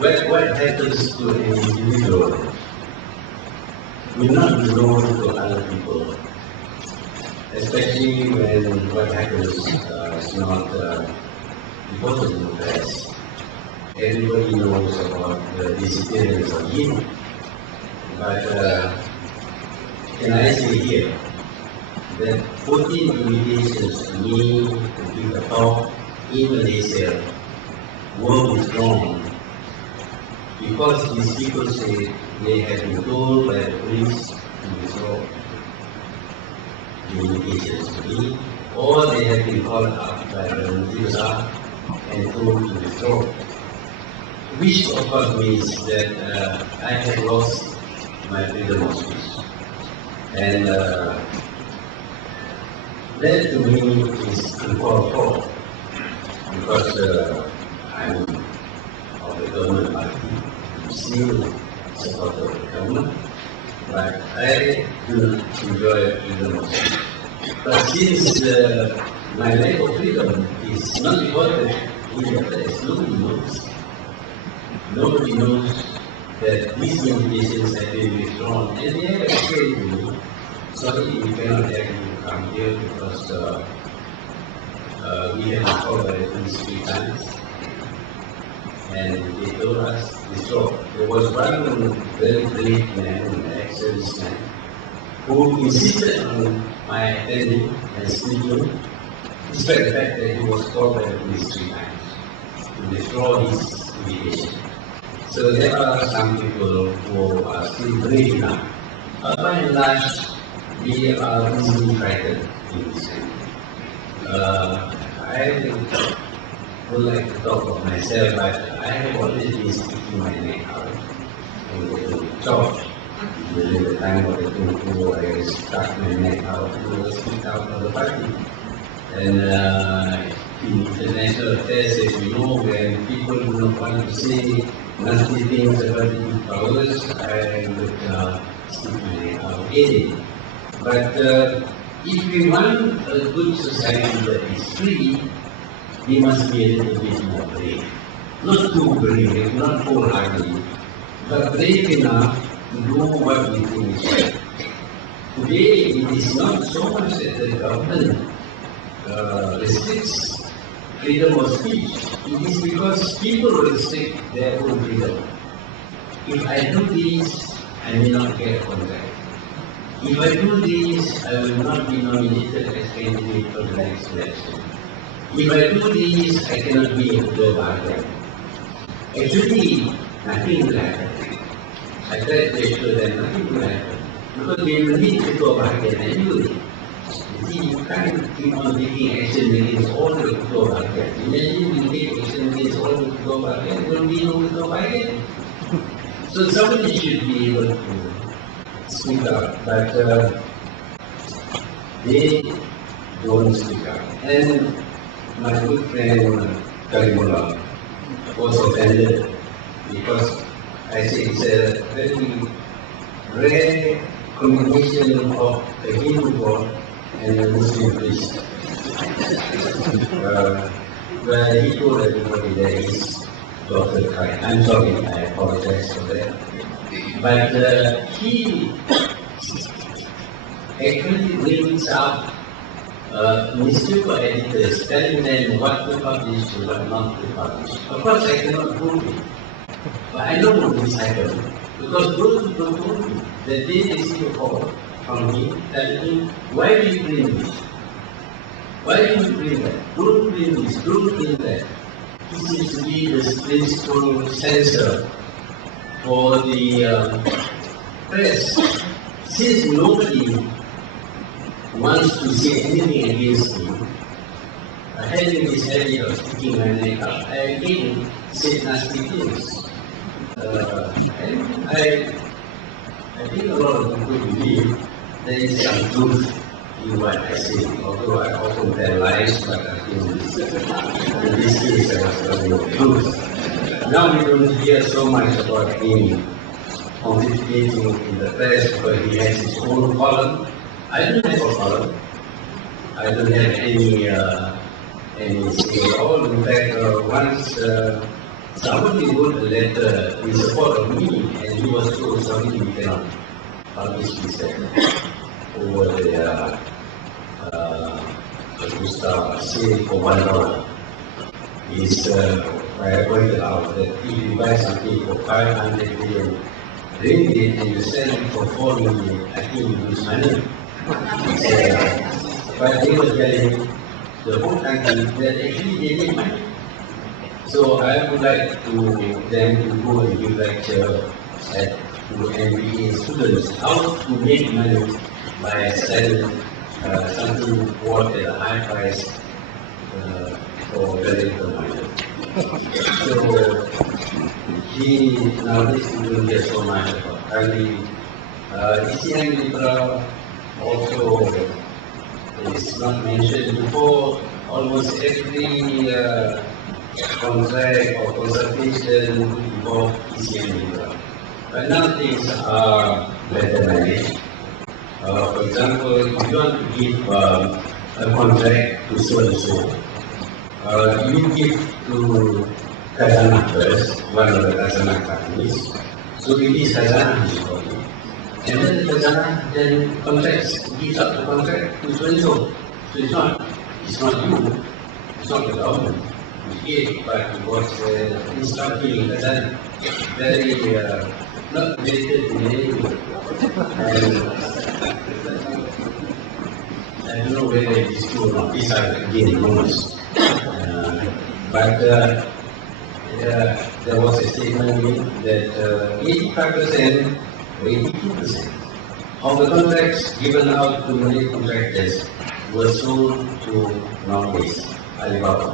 what happens to an individual will not be known to other people, especially when what happens is not reported in the press. Everybody knows about the disappearance of him, but can I say here that 14 invitations to me to give a talk in Malaysia were withdrawn because these people say they have been told by the police to withdraw the invitations to me, or they have been called up by the Putrajaya and told to withdraw. Which of course means that I have lost my freedom of speech. And that to me is uncalled for, because I'm of the government party, I'm still supporter of the government, but I do not enjoy freedom of speech. But since my lack of freedom is not reported in the press, nobody knows. Nobody knows that these invitations have been withdrawn, and they have explained to me, sorry, we cannot have you come here because we have been called by the police 3 times, and they told us withdraw. There was one very brave man, an ex-serviceman, who insisted on my attending and speaking, despite the fact that he was called by the police 3 times to withdraw his invitation. So there are some people who are still brave enough. But by and large, we are easily frightened in this country. I would like to talk of myself, but I have always been sticking my neck out and getting charged. During the time of the Kung I stuck my neck out to speak out of the party. And in international affairs, as you know, when people do not want to say nasty things about the powers, I would stick my neck out again. But if we want a good society that is free, we must be a little bit more brave. Not too brave, not foolhardy, but brave enough to do what we think is right. Today, it is not so much that the government restricts freedom of speech. It is because people restrict their own freedom. If I do this, I may not get a contract. If I do this, I will not be nominated as candidate for the next election. If I do this, I cannot be a Putrajaya. Actually, nothing will happen. I tried to assure them nothing will happen. Because they will need Putrajaya anyway. You see, you can't keep on taking action against all the Putrajaya. Imagine you take action against all the Putrajaya, there will be no Putrajaya. So somebody should be able to speak up, but they don't speak up. And my good friend Kalimullah was offended because I say it's a very rare combination of a Hindu god and a Muslim priest. Where he told everybody that his daughter cried. I'm sorry, I apologize for that. But he actually brings up newspaper editors, telling them what to publish and what not to publish. Of course, I cannot prove it, but I know what this happened. Because those people told me that they received a call from him telling him, why do you bring this? Why do you bring that? Don't bring this, don't bring that. He seems to be the principal censor for the press. Since nobody wants to say anything against me, having this habit of sticking my neck up, I again say nasty things. And I think a lot of people believe there is some truth in what I say, although I often tell lies, but I think in this case I was telling the truth. Now we don't hear so much about him pontificating in the press because he has his own column. I don't have a column. I don't have any say at all. In fact, once somebody wrote a letter in support of me, and he was so sorry we cannot publish this over the Gustav sale for $1. I pointed out that if you buy something for 500 million ringgit and you sell it for 4 million, I think you lose money. But they were telling the whole country that actually they need money. So I would like them to go and give lecture to MBA students how to make money by selling something worth at a high price for very little money. So nowadays we don't get so much about early. ECM Libra also is not mentioned before. Almost every contract or consultation involve ECM Libra. But now things are better managed. For example, if you want to give a contract to so and so, you give to Perdana first, one of the Perdana companies. So it is Perdana who is calling. And then Perdana then gives up the contract to so and so. So it's not you, it's not the government. It gave, but it was instructing Perdana. Very not related in any way. And I don't know whether it is true or not. These are again rumors. But there was a statement made that 85% or 82% of the contracts given out to Malay contractors were sold to non-base Alibaba.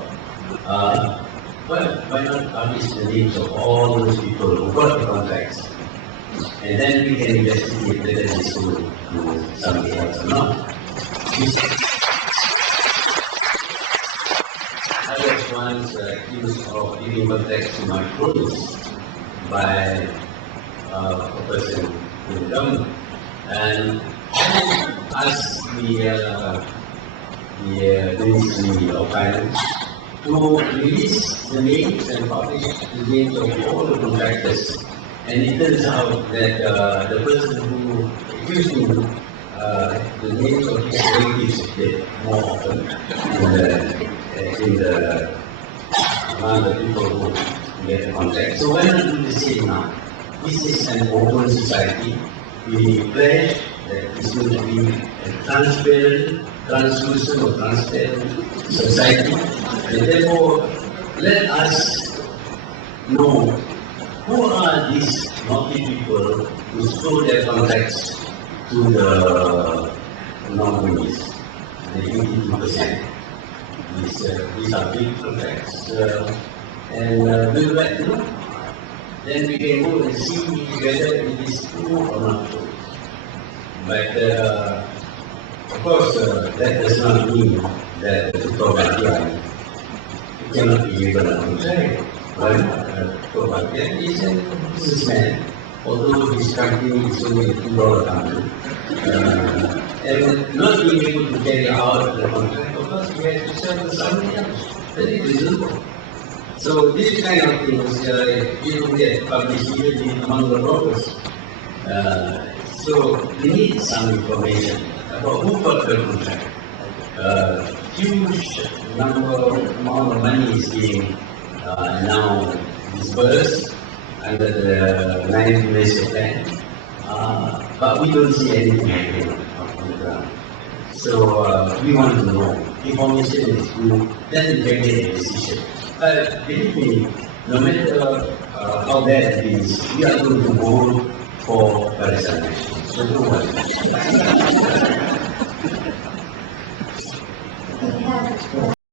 Well, why not publish the names of all those people who got the contracts? And then we can investigate whether they sold to somebody else or not. I was once accused of giving contracts to my cronies by a person in the government. And I asked the Ministry of Finance to release the names and publish the names of all the contractors. And it turns out that the person who accused me, the names of his relatives appeared more often in the among the people who get the contract. So why not do the same now? This is an open society. We pledge that it's going to be a transparent, translucent or transparent society. And therefore, let us know who are these naughty people who sold their contracts to the non-companies, the 82%. These are big contracts. And we'll let you know. Then we can go and see whether it is true or not true. But of course, that does not mean that the Putrajaya cannot be given a contract. Why not? Putrajaya is a businessman, although his company is only a $2 company. And not being able to carry out the contract, of course, he has to sell to somebody else. Very reasonable. So this kind of things you don't get published even among the brokers. So we need some information about who got the contract. Huge amount of money is being now disbursed under the 9th Malaysia Plan, but we don't see anything happening on the ground. So we want to know. Information is good, then we can make a decision. Believe me, no matter how bad it is, we are going to vote for Perdana. So don't worry.